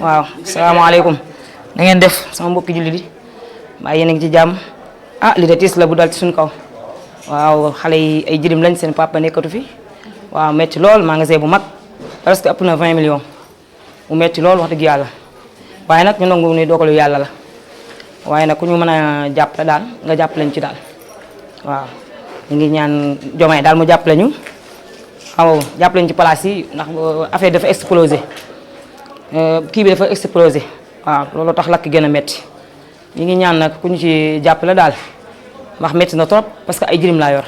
waaw salaamaaleykum na ngeen def sama mbokki jullit yi mbaa yéen a ngi ci jàmm li de tiis la bu dal ci suñu kaw waaw xale yi ay jirim lañ seen papa nekkatu fi waaw metti lool magasin bu mag presque ëpp na 20 millions mu metti lool wax dëgg yàlla waaye nag ñu nangu ni dogalu yàlla la waaye nag ku ñu mën a jàppale daal nga jàppale ñu ci daal waaw ñu ngi ñaan Diomaye daal mu jàppale ñu waaw jàppale ñu ci place yi ndax affaire dafa explosé kii bi dafa explosé waaw loolu tax lakk gën a metti ñu ngi ñaan nag ku ñu ci jàppale daal ndax metti na trop parce que ay jirim laa yor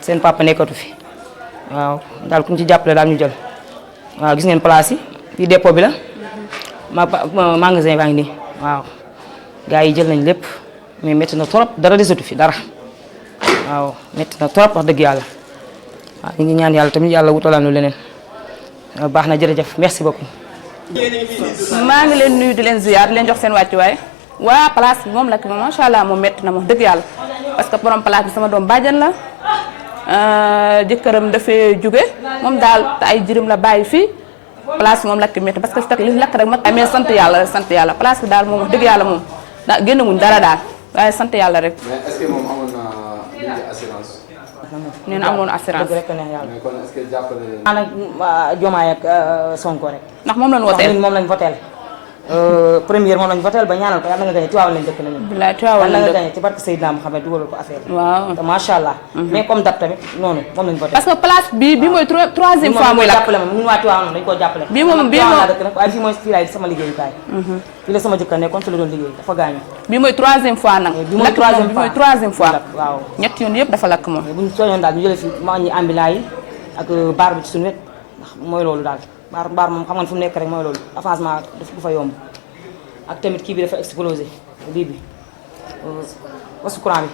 seen papa nekkatu fi waaw daal ku ñu ci jàppale daal ñu jël waaw gis ngeen place yi fii dépôt bi la magasin baa ngi nii waaw gars yi jël nañ lépp mais metti na trop dara desatu fi dara waaw metti na trop wax dëgg yàlla waaw ñu ngi ñaan yàlla tamit yàlla wutalaan lu leneen baax na jërëjëf merci beaucoup. maa ngi leen nuyu di leen ziar di leen jox seen wàccuwaay waa place bi moom la macha allah moom metti na moom dëgg yàlla parce que borom place bi sama doom bàjjan la jëkkëram dafay jóge moom daal te ay jirim la bàyyi fii place bi moom lakk metti parce que li lakk rek ma amee sant yàlla place bi daal moom wax dëgg yàlla moom daa génn wuñ dara daal waaye sant yàlla rek. mais est-ce que moom amoon na assurance. nee na amoon assurance. dëgg rek neex yàlla. mais kon est-ce que jàppale leen. maanaam Diomaye ak Sonko rek. ndax moom lañ woteel moom lañ voteel première moom lañ voteel ba ñaanal ko yàlla nga gagné Tivaouane lañ dëkk na ñun. bilaay Tivaouane lañ yàlla nga dëkk gagné ci barke Seydina Mouhamed dugalal ko affaire yi. waaw te macha allah. mais comme dab tamit noonu moom lañ voteel. parce que place bi mooy troisième fois muy lakk. jàppale ma ñun waa Tivaouane dañ koo jàppale. bii moom dëkk nag waaye fii mooy fii laay sama liggéeyukaay. fii la sama jëkkër nekkoon fi la doon liggéey dafa gaañu. bii mooy troisième fois nag. bi mooy troisième fois. waaw ñett yoon yëpp dafa lakk moom. bu ñu soñoon daal ñu jëlee fi ma ñi ambulant yi ak baar bi ci suñu wet ndax mooy loolu daal baar moom xam nga fu mu nekk rek mooy loolu avancement du fa yomb ak tamit kii bi dafa explosé lii bi poste courant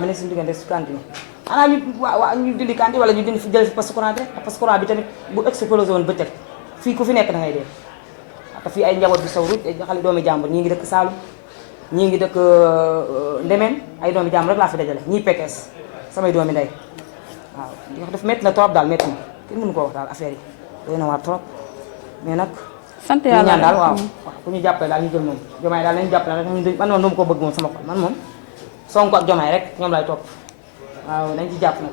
bi nekk suñu diggante si cantine xanaa ñu dindi cantine wala ñu dindi fi jël fi poste courant bi rek poste courant bi tamit bu explosé woon bëccëg fii ku fi nekk da ngay dee parce que fii ay njaboot bi saw ruuj ay xale doomi jàmbur ñii ngi dëkk Saalum ñii ngi dëkk Ndemeen ay doomi jàmbur rek laa fi dajale ñii Pekes samay doomi ndey waaw wax daf métti na trop daal métti na kenn mënu ko wax daal affaire yi doy na waar trop mais nag sant yàlla ñaan daal waaw ku ñu jàppale daal ñu jël moom Diomaye daal nañu jàppale rek man moom dama ko bëgg moom sama xol man moom Sonko ak Diomaye rek ñoom lay topp waaw nañ ci jàpp nag